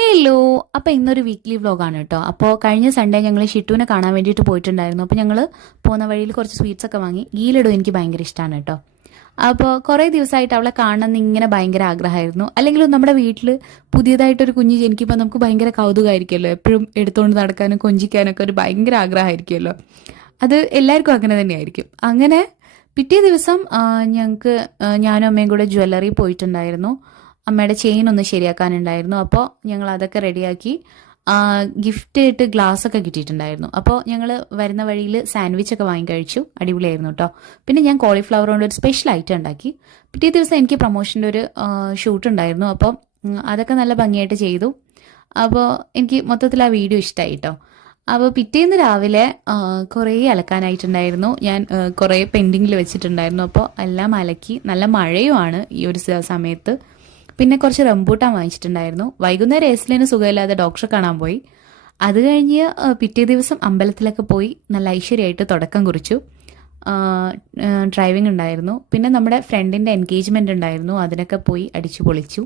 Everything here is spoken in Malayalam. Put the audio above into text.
ഹലോ. അപ്പോൾ ഇന്നൊരു വീക്ക്ലി വ്ളോഗാണ് കേട്ടോ. അപ്പോൾ കഴിഞ്ഞ സൺഡേ ഞങ്ങൾ ഷിട്ടുവിനെ കാണാൻ വേണ്ടിയിട്ട് പോയിട്ടുണ്ടായിരുന്നു. അപ്പോൾ ഞങ്ങൾ പോകുന്ന വഴിയിൽ കുറച്ച് സ്വീറ്റ്സ് ഒക്കെ വാങ്ങി. ഈ ലഡു എനിക്ക് ഭയങ്കര ഇഷ്ടമാണ് കേട്ടോ. അപ്പോൾ കുറേ ദിവസമായിട്ട് അവളെ കാണണമെന്ന് ഇങ്ങനെ ഭയങ്കര ആഗ്രഹമായിരുന്നു. അല്ലെങ്കിലും നമ്മുടെ വീട്ടിൽ പുതിയതായിട്ടൊരു കുഞ്ഞ് ജനിക്കുമ്പോൾ നമുക്ക് ഭയങ്കര കൗതുകമായിരിക്കുമല്ലോ. എപ്പോഴും എടുത്തുകൊണ്ട് നടക്കാനും കൊഞ്ചിക്കാനൊക്കെ ഒരു ഭയങ്കര ആഗ്രഹമായിരിക്കുമല്ലോ. അത് എല്ലാവർക്കും അങ്ങനെ തന്നെയായിരിക്കും. അങ്ങനെ പിറ്റേ ദിവസം ഞങ്ങൾക്ക് ഞാനും അമ്മയും കൂടെ ജ്വല്ലറി പോയിട്ടുണ്ടായിരുന്നു. അമ്മയുടെ ചെയിൻ ഒന്ന് ശരിയാക്കാനുണ്ടായിരുന്നു. അപ്പോൾ ഞങ്ങൾ അതൊക്കെ റെഡിയാക്കി. ഗിഫ്റ്റ് ആയിട്ട് ഗ്ലാസ് ഒക്കെ കിട്ടിയിട്ടുണ്ടായിരുന്നു. അപ്പോൾ ഞങ്ങൾ വരുന്ന വഴിയിൽ സാൻഡ്വിച്ച് ഒക്കെ വാങ്ങി കഴിച്ചു. അടിപൊളിയായിരുന്നു കേട്ടോ. പിന്നെ ഞാൻ കോളിഫ്ലവർ കൊണ്ട് ഒരു സ്പെഷ്യൽ ഐറ്റം ഉണ്ടാക്കി. പിറ്റേ ദിവസം എനിക്ക് പ്രൊമോഷൻ്റെ ഒരു ഷൂട്ട് ഉണ്ടായിരുന്നു. അപ്പോൾ അതൊക്കെ നല്ല ഭംഗിയായിട്ട് ചെയ്തു. അപ്പോൾ എനിക്ക് മൊത്തത്തിൽ ആ വീഡിയോ ഇഷ്ടമായി കേട്ടോ. അപ്പോൾ പിറ്റേന്ന് രാവിലെ കുറേ അലക്കാനായിട്ടുണ്ടായിരുന്നു. ഞാൻ കുറേ പെൻഡിങ്ങിൽ വെച്ചിട്ടുണ്ടായിരുന്നു. അപ്പോൾ എല്ലാം അലക്കി. നല്ല മഴയുമാണ് ഈ ഒരു സമയത്ത്. പിന്നെ കുറച്ച് റംബൂട്ടാൻ വാങ്ങിച്ചിട്ടുണ്ടായിരുന്നു. വൈകുന്നേരം എസ്ലിന് സുഖമില്ലാതെ ഡോക്ടറെ കാണാൻ പോയി. അത് കഴിഞ്ഞ് പിറ്റേ ദിവസം അമ്പലത്തിലൊക്കെ പോയി നല്ല ഐശ്വര്യമായിട്ട് തുടക്കം കുറിച്ചു. ഡ്രൈവിംഗ് ഉണ്ടായിരുന്നു. പിന്നെ നമ്മുടെ ഫ്രണ്ടിൻ്റെ എൻഗേജ്മെൻ്റ് ഉണ്ടായിരുന്നു. അതിനൊക്കെ പോയി അടിച്ചു പൊളിച്ചു.